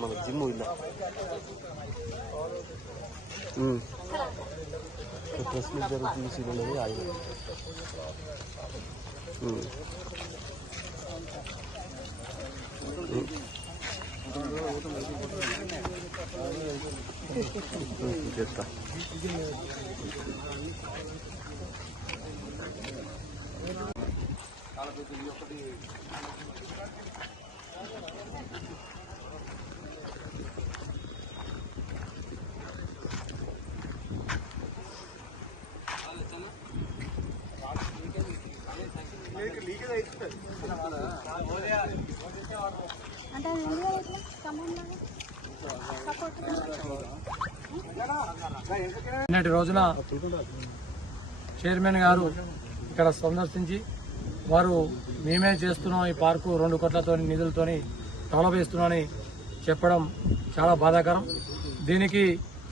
మన జిమ్ ఇలా press meet జరుగుతుంది సీరియల్ అనేది ఆయన చేస్తా అంటే అది ఇట్లా నిన్నటి రోజున చైర్మన్ గారు ఇక్కడ సందర్శించి వారు మేమే చేస్తున్నాం ఈ పార్కు రెండు కోట్లతో నిధులతోని డెవలప్ చెప్పడం చాలా బాధాకరం. దీనికి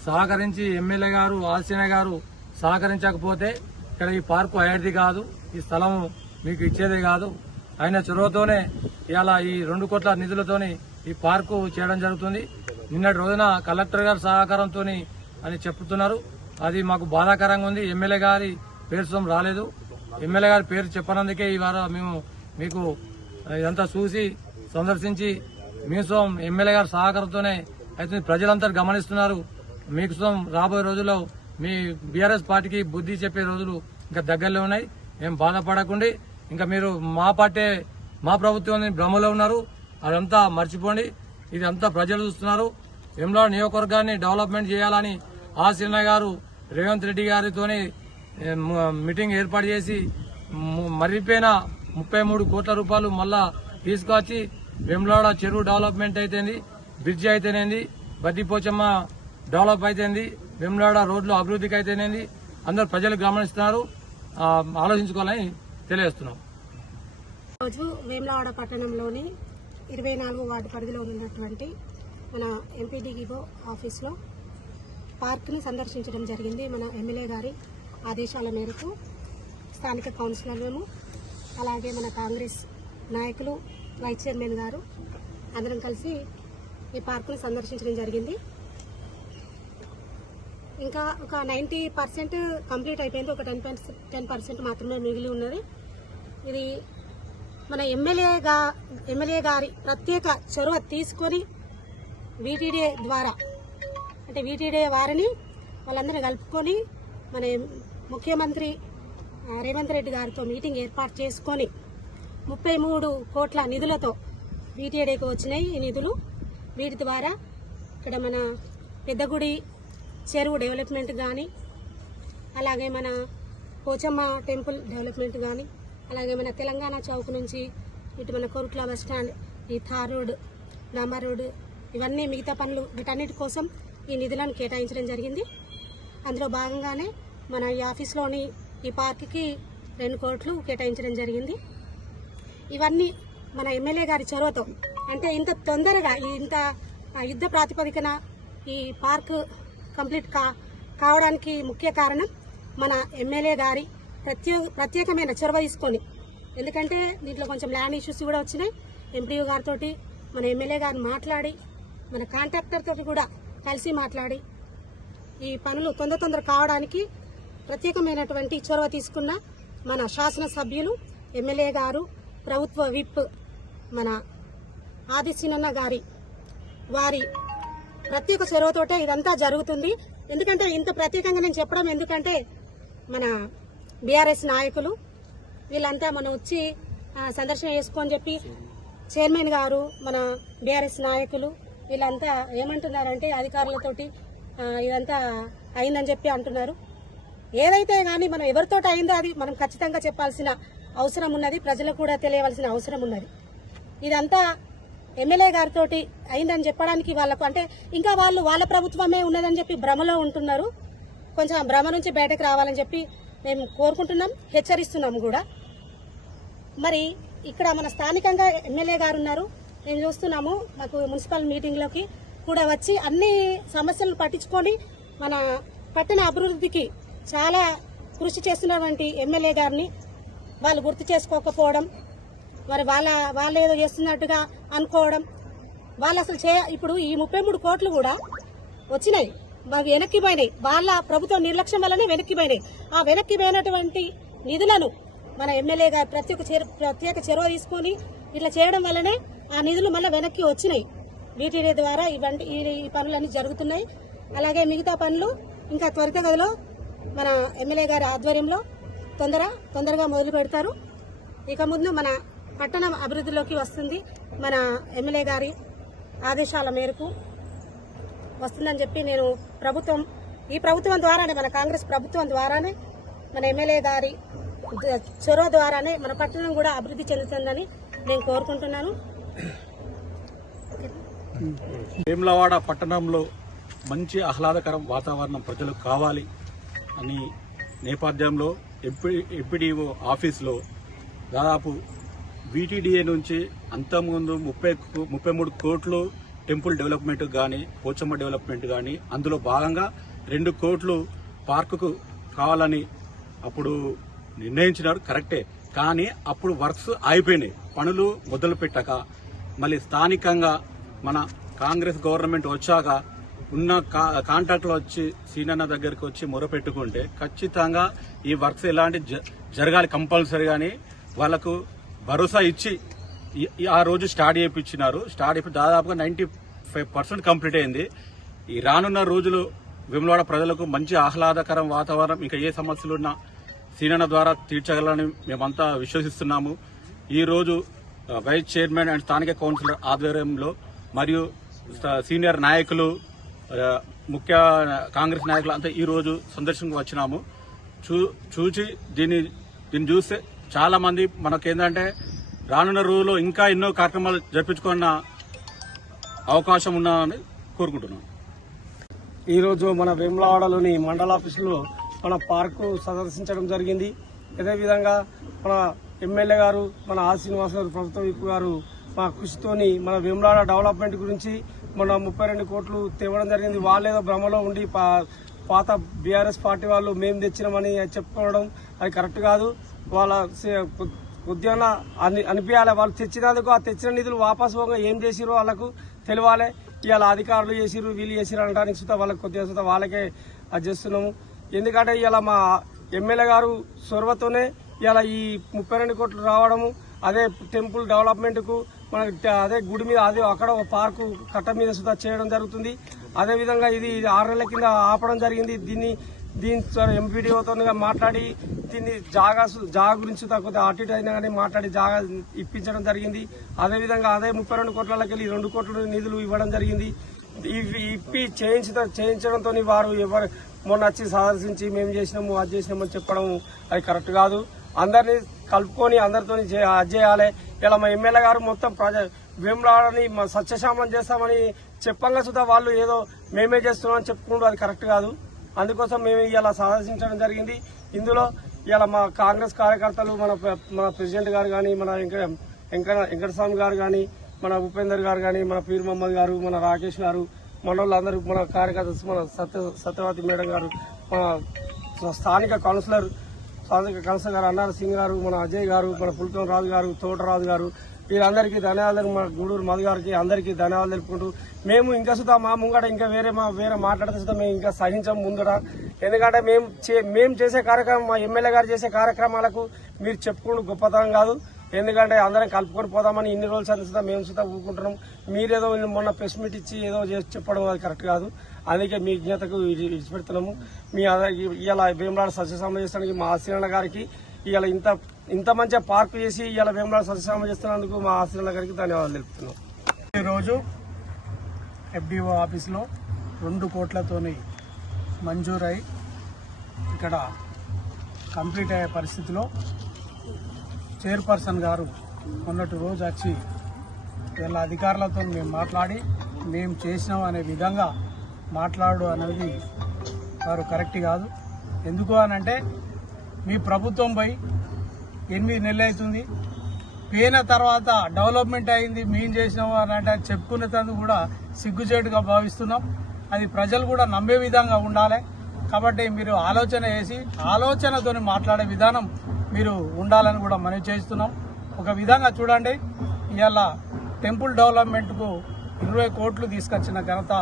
సహకరించి ఎమ్మెల్యే గారు ఆసిన గారు సహకరించకపోతే ఇక్కడ ఈ పార్కు అయ్యేది కాదు ఈ స్థలం మీకు ఇచ్చేదే కాదు. ఆయన చొరవతోనే ఇలా ఈ రెండు కోట్ల నిధులతోని ఈ పార్కు చేయడం జరుగుతుంది. నిన్నటి రోజున కలెక్టర్ గారి సహకారంతో అని చెప్తున్నారు. అది మాకు బాధాకరంగా ఉంది. ఎమ్మెల్యే గారి పేరు సొమ్ము రాలేదు. ఎమ్మెల్యే గారి పేరు చెప్పనందుకే ఈ వారం మేము మీకు ఇదంతా చూసి సందర్శించి మీకోసం ఎమ్మెల్యే గారి సహకారంతోనే అయితే ప్రజలంతా గమనిస్తున్నారు. మీకోసం రాబోయే రోజుల్లో మీ బీఆర్ఎస్ పార్టీకి బుద్ధి చెప్పే రోజులు ఇంకా దగ్గరలో ఉన్నాయి. ఏం బాధపడకుండా. ఇంకా మీరు మా పార్టీ మా ప్రభుత్వం భ్రమలో ఉన్నారు. అదంతా మర్చిపోండి. ఇదంతా ప్రజలు చూస్తున్నారు. వెమ్లాడ్ నియోజకవర్గాన్ని డెవలప్మెంట్ చేయాలని ఆశీర్ణ గారు రేవంత్ రెడ్డి గారితోని మీటింగ్ ఏర్పాటు చేసి మరిపోయిన ముప్పై మూడు కోట్ల రూపాయలు మళ్ళా తీసుకొచ్చి వెమ్లాడ చెరువు డెవలప్మెంట్ అయితేంది బ్రిడ్జి అయితేనేంది బద్దిపోచమ్మ డెవలప్ అయితేంది వెమ్లాడ రోడ్లు అభివృద్ధికి అయితేనేంది అందరు ప్రజలు గమనిస్తున్నారు. ఆలోచించుకోవాలని తెలియజేస్తున్నాం. రోజు వేములవాడ పట్టణంలోని ఇరవై నాలుగు వార్డు పరిధిలో ఉన్నటువంటి మన ఎంపీడీఈఓ ఆఫీస్లో పార్క్ని సందర్శించడం జరిగింది. మన ఎమ్మెల్యే గారి ఆదేశాల మేరకు స్థానిక కౌన్సిలర్లను అలాగే మన కాంగ్రెస్ నాయకులు వైస్ చైర్మన్ గారు అందరం కలిసి ఈ పార్కును సందర్శించడం జరిగింది. ఇంకా ఒక నైంటీ పర్సెంట్ కంప్లీట్ అయిపోయింది. ఒక టెన్ టెన్ పర్సెంట్ మాత్రమే మిగిలి ఉన్నది. ఇది మన ఎమ్మెల్యేగా ఎమ్మెల్యే గారి ప్రత్యేక చొరవ తీసుకొని వీటీడీ ద్వారా అంటే వీటీడీ వారిని వాళ్ళందరినీ కలుపుకొని మన ముఖ్యమంత్రి రేవంత్ రెడ్డి గారితో మీటింగ్ ఏర్పాటు చేసుకొని ముప్పై మూడు కోట్ల నిధులతో వీటీడీకి వచ్చినాయి ఈ నిధులు. వీటి ద్వారా ఇక్కడ మన పెద్దగుడి చెరువు డెవలప్మెంట్ కానీ అలాగే మన పోచమ్మ టెంపుల్ డెవలప్మెంట్ కానీ అలాగే మన తెలంగాణ చౌక్ నుంచి ఇటు మన కొరుట్ల బస్ స్టాండ్ ఈ థార్ రోడ్ డాంబర్ రోడ్ ఇవన్నీ మిగతా పనులు వీటన్నిటి కోసం ఈ నిధులను కేటాయించడం జరిగింది. అందులో భాగంగానే మన ఈ ఆఫీస్లోని ఈ పార్క్కి రెండు కోట్లు కేటాయించడం జరిగింది. ఇవన్నీ మన ఎమ్మెల్యే గారి చొరవతో అంటే ఇంత తొందరగా ఈ ఇంత యుద్ధ ప్రాతిపదికన ఈ పార్క్ కంప్లీట్ కా కావడానికి ముఖ్య కారణం మన ఎమ్మెల్యే గారి ప్రత్యేక ప్రత్యేకమైన చొరవ తీసుకొని ఎందుకంటే దీంట్లో కొంచెం ల్యాండ్ ఇష్యూస్ కూడా వచ్చినాయి. ఎంపీఓ గారితో మన ఎమ్మెల్యే గారిని మాట్లాడి మన కాంట్రాక్టర్తో కూడా కలిసి మాట్లాడి ఈ పనులు తొందర తొందర కావడానికి ప్రత్యేకమైనటువంటి చొరవ తీసుకున్న మన శాసనసభ్యులు ఎమ్మెల్యే గారు ప్రభుత్వ విప్ మన ఆదిశీనన్న గారి వారి ప్రత్యేక చొరవతోటే ఇదంతా జరుగుతుంది. ఎందుకంటే ఇంత ప్రత్యేకంగా నేను చెప్పడం ఎందుకంటే మన బీఆర్ఎస్ నాయకులు వీళ్ళంతా మనం వచ్చి సందర్శన చేసుకోని చెప్పి చైర్మన్ గారు మన బీఆర్ఎస్ నాయకులు వీళ్ళంతా ఏమంటున్నారంటే అధికారులతోటి ఇదంతా అయిందని చెప్పి అంటున్నారు. ఏదైతే కానీ మనం ఎవరితో అయిందో అది మనం ఖచ్చితంగా చెప్పాల్సిన అవసరం ఉన్నది ప్రజలకు కూడా తెలియవలసిన అవసరం ఉన్నది. ఇదంతా ఎమ్మెల్యే గారితో అయిందని చెప్పడానికి వాళ్ళకు అంటే ఇంకా వాళ్ళు వాళ్ళ ప్రభుత్వమే ఉన్నదని చెప్పి భ్రమలో ఉంటున్నారు. కొంచెం భ్రమ నుంచి బయటకు రావాలని చెప్పి మేము కోరుకుంటున్నాం హెచ్చరిస్తున్నాం కూడా. మరి ఇక్కడ మన స్థానికంగా ఎమ్మెల్యే గారు ఉన్నారు. మేము చూస్తున్నాము మాకు మున్సిపల్ మీటింగ్లోకి కూడా వచ్చి అన్ని సమస్యలను పట్టించుకొని మన పట్టణ అభివృద్ధికి చాలా కృషి చేస్తున్నటువంటి ఎమ్మెల్యే గారిని వాళ్ళు గుర్తు చేసుకోకపోవడం మరి వాళ్ళ వాళ్ళు ఏదో చేస్తున్నట్టుగా అనుకోవడం వాళ్ళు అసలు చే ఇప్పుడు ఈ ముప్పై మూడు కోట్లు కూడా వచ్చినాయి. అవి వెనక్కి పోయినాయి. వాళ్ళ ప్రభుత్వం నిర్లక్ష్యం వల్లనే వెనక్కి పోయినాయి. ఆ వెనక్కి పోయినటువంటి నిధులను మన ఎమ్మెల్యే గారు ప్రత్యేక చెరు- ప్రత్యేక చొరవ తీసుకొని ఇట్లా చేయడం వల్లనే ఆ నిధులు మళ్ళీ వెనక్కి వచ్చినాయి. వీటి ద్వారా ఇవన్నీ ఈ ఈ పనులన్నీ జరుగుతున్నాయి. అలాగే మిగతా పనులు ఇంకా త్వరితగతిలో మన ఎమ్మెల్యే గారి ఆధ్వర్యంలో తొందర తొందరగా మొదలు పెడతారు. ఇక ముందు మన పట్టణం అభివృద్ధిలోకి వస్తుంది మన ఎమ్మెల్యే గారి ఆదేశాల మేరకు. వస్తుందని చెప్పి నేను ప్రభుత్వం ఈ ప్రభుత్వం ద్వారానే మన కాంగ్రెస్ ప్రభుత్వం ద్వారానే మన ఎమ్మెల్యే గారి చొరవ ద్వారానే మన పట్టణం కూడా అభివృద్ధి చెందుతుందని నేను కోరుకుంటున్నాను. వేములవాడ పట్టణంలో మంచి ఆహ్లాదకరం వాతావరణం ప్రజలకు కావాలి అని నేపథ్యంలో ఎంపీ ఎంపీడీఓ ఆఫీస్లో దాదాపు బీటీడీఏ నుంచి అంతకుముందు ముప్పై ముప్పై మూడు కోట్లు టెంపుల్ డెవలప్మెంట్ కానీ పోచమ్మ డెవలప్మెంట్ కానీ అందులో భాగంగా రెండు కోట్లు పార్కుకు కావాలని అప్పుడు నిర్ణయించినారు కరెక్టే. కానీ అప్పుడు వర్క్స్ ఆగిపోయినాయి. పనులు మొదలు పెట్టక మళ్ళీ స్థానికంగా మన కాంగ్రెస్ గవర్నమెంట్ వచ్చాక ఉన్న కా- వచ్చి సీనన్న దగ్గరికి వచ్చి మొరపెట్టుకుంటే ఖచ్చితంగా ఈ వర్క్స్ ఎలాంటి జ- జరగాలి కంపల్సరీ కానీ వాళ్ళకు భరోసా ఇచ్చి ఆ రోజు స్టార్ట్ చేయించినారు. స్టార్ట్ చేపి దాదాపుగా నైన్టీ ఫైవ్ పర్సెంట్ కంప్లీట్ అయింది. ఈ రానున్న రోజులు విమలవాడ ప్రజలకు మంచి ఆహ్లాదకరం వాతావరణం ఇంకా ఏ సమస్యలు ఉన్నా సీనన్న ద్వారా తీర్చగలని మేమంతా విశ్వసిస్తున్నాము. ఈ రోజు వైస్ చైర్మన్ అండ్ స్థానిక కౌన్సిలర్ ఆధ్వర్యంలో మరియు సీనియర్ నాయకులు ముఖ్య కాంగ్రెస్ నాయకులు అంతా ఈ రోజు సందర్శనకు వచ్చినాము. చూ చూసి దీన్ని దీన్ని చూస్తే చాలామంది మనకేంటంటే రానున్న రోజుల్లో ఇంకా ఎన్నో కార్యక్రమాలు జరిపించుకున్న అవకాశం ఉన్నామని కోరుకుంటున్నాను ఈరోజు మన వేములవాడలోని మండల ఆఫీసులో మన పార్కు సందర్శించడం జరిగింది. అదేవిధంగా మన ఎమ్మెల్యే గారు మన ఆ శ్రీనివాస్ గారు ప్రభుత్వ గారు మా కృషితోని మన వేములవాడ డెవలప్మెంట్ గురించి మన ముప్పై రెండు కోట్లు తేవడం జరిగింది. వాళ్ళేదో భ్రమలో ఉండి పాత బీఆర్ఎస్ పార్టీ వాళ్ళు మేము తెచ్చినామని చెప్పుకోవడం అది కరెక్ట్ కాదు. వాళ్ళ సే- ఉద్యాన అని అనిపించాలి వాళ్ళు తెచ్చినందుకు ఆ తెచ్చిన నిధులు వాపసు పోగా ఏం చేసిరో వాళ్ళకు తెలియాలి. ఇవాళ అధికారులు చేసిరు వీళ్ళు చేసిరు అనడానికి సుత వాళ్ళకి కొద్దిగా సుత వాళ్ళకే అది చేస్తున్నాము ఎందుకంటే ఇవాళ మా ఎమ్మెల్యే గారు చొరవతోనే ఇవాళ ఈ ముప్పై రెండు కోట్లు రావడము అదే టెంపుల్ డెవలప్మెంట్కు మన మనకి అదే గుడి మీద అదే అక్కడ ఒక పార్కు కట్ట మీద సుతా చేయడం జరుగుతుంది. అదే విధంగా ఇది ఆరు నెలల కింద ఆపడం జరిగింది. దీన్ని దీంతో ఎంపీడీఓతో మాట్లాడి దీన్ని జాగా జాగా గురించి తగ్గితే అటు ఇటు అయినా కానీ మాట్లాడి జాగా ఇప్పించడం జరిగింది. అదేవిధంగా అదే ముప్పై రెండు కోట్లకి వెళ్ళి రెండు కోట్ల నిధులు ఇవ్వడం జరిగింది. ఇవి ఇప్పి చేయించ చేయించడంతో వారు ఎవరు మొన్న వచ్చి సందర్శించి మేము చేసినాము అది చేసినామని చెప్పడం అది కరెక్ట్ కాదు. అందరినీ కలుపుకొని అందరితో అది చేయాలి. ఇలా మా ఎమ్మెల్యే గారు మొత్తం ప్రజా వేములాడని మా సత్యశామలం చేస్తామని చెప్పంగా సుధా వాళ్ళు ఏదో మేమే చేస్తున్నామని చెప్పుకుంటూ అది కరెక్ట్ కాదు. అందుకోసం మేము ఇలా సందర్శించడం జరిగింది. ఇందులో ఇలా మా కాంగ్రెస్ కార్యకర్తలు మన మన ప్రెసిడెంట్ గారు కానీ మన వెంకట వెంకట వెంకటస్వామి గారు కానీ మన ఉపేందర్ గారు కానీ మన పీర్ మహమ్మద్ గారు మన రాకేష్ గారు మన వాళ్ళందరూ మన కార్యకర్తలు మన సత్య సత్యవతి మేడం గారు మన స్థానిక కౌన్సిలర్ స్థానిక కౌన్సిలర్ గారు అన్నార సింగ్ గారు మన అజయ్ గారు మన పుల్కం రాజు గారు తోటరాజు గారు వీరందరికీ ధన్యవాదాలు. మా గూడూరు మధు గారికి అందరికీ ధన్యవాదాలు తెలుపుకుంటూ మేము ఇంకా సుతా మా ముంగట ఇంకా వేరే మా వేరే మాట్లాడితే సుధా మేము ఇంకా సహించాం ముందుట. ఎందుకంటే మేము చే- మేము చేసే కార్యక్రమం మా ఎమ్మెల్యే గారు చేసే కార్యక్రమాలకు మీరు చెప్పుకుంటూ గొప్పతనం కాదు. ఎందుకంటే అందరం కలుపుకొని పోదామని ఇన్ని రోజులు సందిస్తా మేము సుతా ఊరుకుంటున్నాం. మీరేదో మొన్న ప్రెస్ మీట్ ఇచ్చి ఏదో చేసి చెప్పడం అది కరెక్ట్ కాదు. అందుకే మీ జ్ఞతకు విడిచిపెడుతున్నాము. మీ ఇలా వేమలాడ సస్యశామ చేస్తానికి మా ఆశ్రణ గారికి. ఇలా ఇంత ఇంత మంచిగా పార్కు చేసి ఇవాళ వేమలాడ సస్యశామ చేస్తున్నందుకు మా ఆశ్రమ గారికి ధన్యవాదాలు తెలుపుతున్నాం. ఈరోజు ఎఫ్డిఓ ఆఫీస్లో రెండు కోట్లతోని మంజూరై ఇక్కడ కంప్లీట్ అయ్యే పరిస్థితిలో చైర్పర్సన్ గారు మొన్నటి రోజు వచ్చి వీళ్ళ అధికారులతో మేము మాట్లాడి మేము చేసినాం అనే విధంగా మాట్లాడు అనేది వారు కరెక్ట్ కాదు. ఎందుకు అనంటే మీ ప్రభుత్వం పోయి ఎనిమిది నెలలు అవుతుంది. పోయిన తర్వాత డెవలప్మెంట్ అయింది మేము చేసినాము అని అంటే చెప్పుకునేందుకు కూడా సిగ్గుచేటుగా భావిస్తున్నాం. అది ప్రజలు కూడా నమ్మే విధంగా ఉండాలి. కాబట్టి మీరు ఆలోచన చేసి ఆలోచనతోని మాట్లాడే విధానం మీరు ఉండాలని కూడా మనం చేస్తున్నాం. ఒక విధంగా చూడండి ఇవాళ టెంపుల్ డెవలప్మెంట్కు ఇరవై కోట్లు తీసుకొచ్చిన ఘనత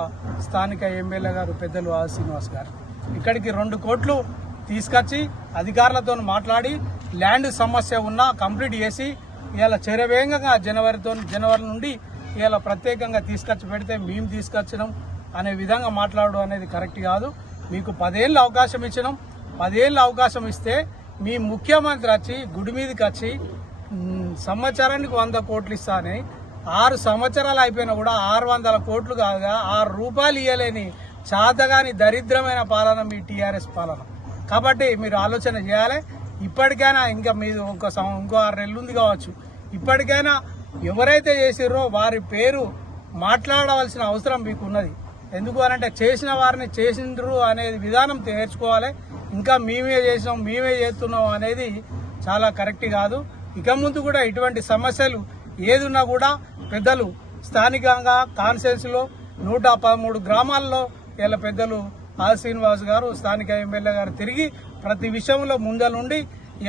స్థానిక ఎమ్మెల్యే గారు పెద్దలు ఆ శ్రీనివాస్ గారు. ఇక్కడికి రెండు కోట్లు తీసుకొచ్చి అధికారులతో మాట్లాడి ల్యాండ్ సమస్య ఉన్నా కంప్లీట్ చేసి ఇవాళ చరవేగంగా జనవరితో జనవరి నుండి ఇవాళ ప్రత్యేకంగా తీసుకొచ్చి పెడితే మేము తీసుకొచ్చినాం అనే విధంగా మాట్లాడడం అనేది కరెక్ట్ కాదు. మీకు పదేళ్ళు అవకాశం ఇచ్చినాం. పదేళ్ళు అవకాశం ఇస్తే మీ ముఖ్యమంత్రి వచ్చి గుడి మీదకి వచ్చి సంవత్సరానికి వంద కోట్లు ఇస్తానని ఆరు సంవత్సరాలు అయిపోయినా కూడా ఆరు వందల కోట్లు కాగా ఆరు రూపాయలు ఇవ్వలేని చాతగాని దరిద్రమైన పాలన మీ టీఆర్ఎస్ పాలన. కాబట్టి మీరు ఆలోచన చేయాలి. ఇప్పటికైనా ఇంకా మీరు ఇంకో సం- ఇంకో ఆరు నెలలు ఉంది కావచ్చు. ఇప్పటికైనా ఎవరైతే చేసిర్రో వారి పేరు మాట్లాడవలసిన అవసరం మీకు ఉన్నది ఎందుకు అనంటే చేసిన వారిని చేసిండ్రు అనేది విధానం నేర్చుకోవాలి. ఇంకా మేమే చేసినాం మేమే చేస్తున్నాం అనేది చాలా కరెక్ట్ కాదు. ఇక ముందు కూడా ఇటువంటి సమస్యలు ఏదున్నా కూడా పెద్దలు స్థానికంగా కాన్సెన్స్లో నూట పదమూడు గ్రామాల్లో ఇలా పెద్దలు ఆర్ శ్రీనివాస్ గారు స్థానిక ఎమ్మెల్యే గారు తిరిగి ప్రతి విషయంలో ముందలుండి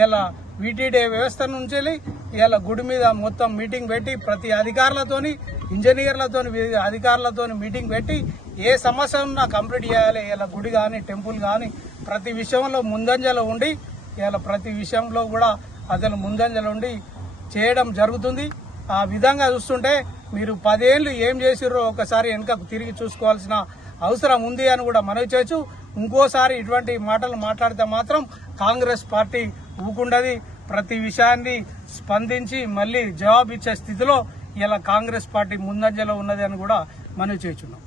ఇలా వీటీడీ వ్యవస్థ నుంచి ఇలా గుడి మీద మొత్తం మీటింగ్ పెట్టి ప్రతి అధికారులతోని ఇంజనీర్లతోని అధికారులతోని మీటింగ్ పెట్టి ఏ సమస్య ఉన్నా కంప్లీట్ చేయాలి. ఇలా గుడి కానీ టెంపుల్ కానీ ప్రతి విషయంలో ముందంజలో ఉండి ఇలా ప్రతి విషయంలో కూడా అతను ముందంజలో ఉండి చేయడం జరుగుతుంది. ఆ విధంగా చూస్తుంటే మీరు పదేళ్ళు ఏం చేసిర్రో ఒకసారి వెనుకకు తిరిగి చూసుకోవాల్సిన అవసరం ఉంది అని కూడా మనవి చేయొచ్చు. ఇంకోసారి ఇటువంటి మాటలు మాట్లాడితే మాత్రం కాంగ్రెస్ పార్టీ ఊకుండది. ప్రతి విషయాన్ని స్పందించి మళ్ళీ జవాబు ఇచ్చే స్థితిలో ఇలా కాంగ్రెస్ పార్టీ ముందంజలో ఉన్నది అని కూడా మనవి చేస్తున్నాం.